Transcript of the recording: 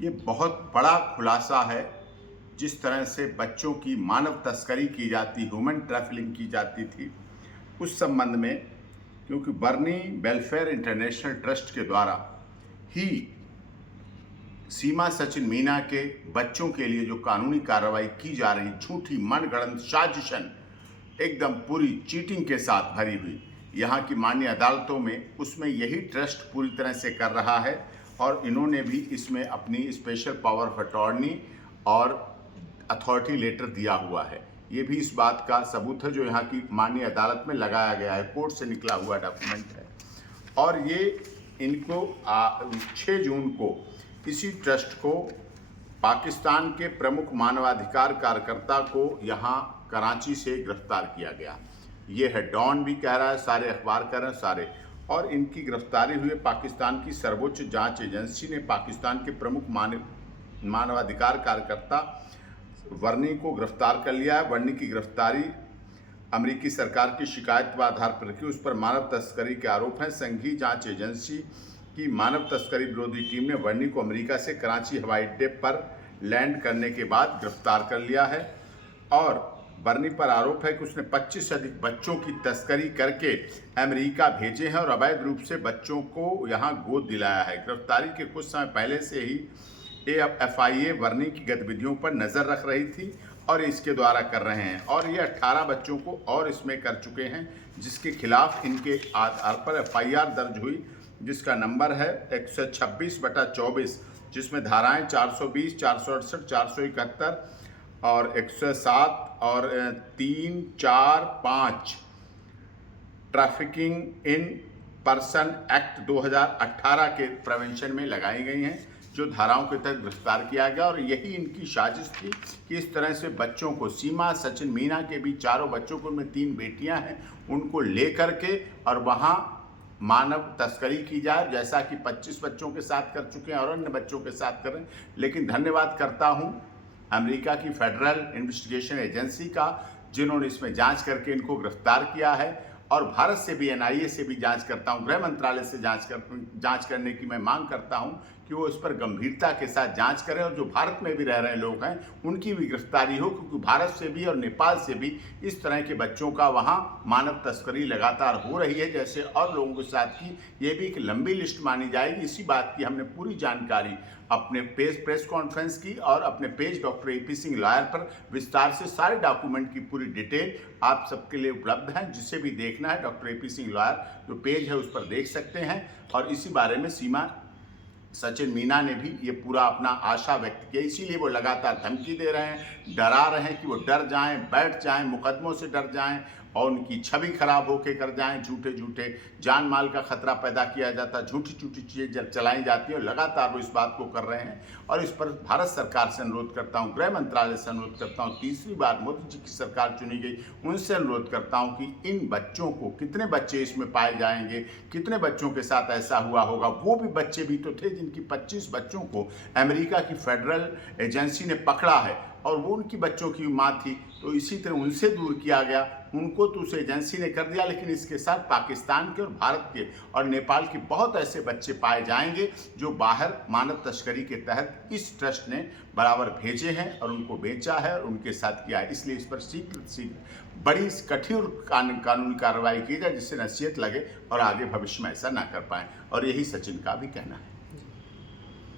ये बहुत बड़ा खुलासा है। जिस तरह से बच्चों की मानव तस्करी की जाती, ह्यूमन ट्रैफिकिंग की जाती थी, उस संबंध में, क्योंकि बर्नी वेलफेयर इंटरनेशनल ट्रस्ट के द्वारा ही सीमा सचिन मीना के बच्चों के लिए जो कानूनी कार्रवाई की जा रही, झूठी मनगढ़ंत साजिशन एकदम पूरी चीटिंग के साथ भरी हुई यहाँ की माननीय अदालतों में, उसमें यही ट्रस्ट पूरी तरह से कर रहा है। और इन्होंने भी इसमें अपनी स्पेशल पावर ऑफ अटॉर्नी और अथॉरिटी लेटर दिया हुआ है। ये भी इस बात का सबूत है जो यहाँ की माननीय अदालत में लगाया गया है, कोर्ट से निकला हुआ डॉक्यूमेंट है। और ये इनको 6 जून को इसी ट्रस्ट को पाकिस्तान के प्रमुख मानवाधिकार कार्यकर्ता को यहाँ कराची से गिरफ्तार किया गया। ये है डॉन भी कह रहा है, सारे अखबार कह रहे हैं सारे। और इनकी गिरफ्तारी हुई पाकिस्तान की सर्वोच्च जांच एजेंसी ने पाकिस्तान के प्रमुख मानवाधिकार कार्यकर्ता वर्नी को गिरफ्तार कर लिया है। वर्नी की गिरफ्तारी अमेरिकी सरकार की शिकायत के आधार पर की, उस पर मानव तस्करी के आरोप हैं। संघीय जांच एजेंसी की मानव तस्करी विरोधी टीम ने वर्नी को अमेरिका से कराची हवाई अड्डे पर लैंड करने के बाद गिरफ्तार कर लिया है। और वर्नी पर आरोप है कि उसने 25 से अधिक बच्चों की तस्करी करके अमेरिका भेजे हैं और अवैध रूप से बच्चों को यहाँ गोद दिलाया है। गिरफ्तारी के कुछ समय पहले से ही FIA वर्नी की गतिविधियों पर नज़र रख रही थी और इसके द्वारा कर रहे हैं। और ये 18 बच्चों को और इसमें कर चुके हैं, जिसके खिलाफ इनके आधार पर FIR दर्ज हुई, जिसका नंबर है 126/24, जिसमें धाराएं 420, 468, 471 और 107 और 3, 4, 5 ट्रैफिकिंग इन पर्सन एक्ट 2018 के प्रिवेंशन में लगाई गई हैं, जो धाराओं के तहत गिरफ्तार किया गया। और यही इनकी साजिश थी कि इस तरह से बच्चों को, सीमा सचिन मीना के भी 4 बच्चों को, उनमें 3 बेटियां हैं, उनको लेकर के और वहाँ मानव तस्करी की जाए, जैसा कि 25 बच्चों के साथ कर चुके हैं और अन्य बच्चों के साथ कर रहे हैं। लेकिन धन्यवाद करता हूँ अमेरिका की फेडरल इन्वेस्टिगेशन एजेंसी का, जिन्होंने इसमें जांच करके इनको गिरफ्तार किया है। और भारत से भी, NIA से भी जांच करता हूं, गृह मंत्रालय से जांच करने की मैं मांग करता हूं कि वो इस पर गंभीरता के साथ जांच करें और जो भारत में भी रह रहे लोग हैं उनकी भी गिरफ्तारी हो, क्योंकि भारत से भी और नेपाल से भी इस तरह के बच्चों का वहां मानव तस्करी लगातार हो रही है, जैसे और लोगों के साथ की। ये भी एक लंबी लिस्ट मानी जाएगी। इसी बात की हमने पूरी जानकारी अपने पेज प्रेस कॉन्फ्रेंस की और अपने page doctor AP Singh lawyer पर विस्तार से सारे डॉक्यूमेंट की पूरी डिटेल आप सबके लिए उपलब्ध है। जिसे भी देखना है डॉक्टर AP सिंह लॉयर जो पेज है उस पर देख सकते हैं। और इसी बारे में सीमा सचिन मीना ने भी ये पूरा अपना आशा व्यक्त किया, इसीलिए वो लगातार धमकी दे रहे हैं, डरा रहे हैं कि वो डर जाएं, बैठ जाएं, मुकदमों से डर जाएं और उनकी छवि खराब होके कर जाएं। झूठे झूठे जान माल का खतरा पैदा किया जाता, झूठी झूठी चीज़ें जब चलाई जाती हैं, लगातार वो इस बात को कर रहे हैं। और इस पर भारत सरकार से अनुरोध करता हूँ, गृह मंत्रालय से अनुरोध करता हूँ, तीसरी बार मोदी जी की सरकार चुनी गई, उनसे अनुरोध करता हूँ कि इन बच्चों को, कितने बच्चे इसमें पाए जाएंगे, कितने बच्चों के साथ ऐसा हुआ होगा। वो भी बच्चे भी तो थे जिनकी 25 बच्चों को अमेरिका की फेडरल एजेंसी ने पकड़ा है और वो उनकी बच्चों की माँ थी, तो इसी तरह उनसे दूर किया गया। उनको तो उस एजेंसी ने कर दिया, लेकिन इसके साथ पाकिस्तान के और भारत के और नेपाल के बहुत ऐसे बच्चे पाए जाएंगे जो बाहर मानव तस्करी के तहत इस ट्रस्ट ने बराबर भेजे हैं और उनको बेचा है और उनके साथ किया है। इसलिए इस पर शीघ्र बड़ी कठोर कानूनी कार्रवाई की जाए, जिससे नसीहत लगे और आगे भविष्य में ऐसा ना कर पाएं। और यही सचिन का भी कहना है।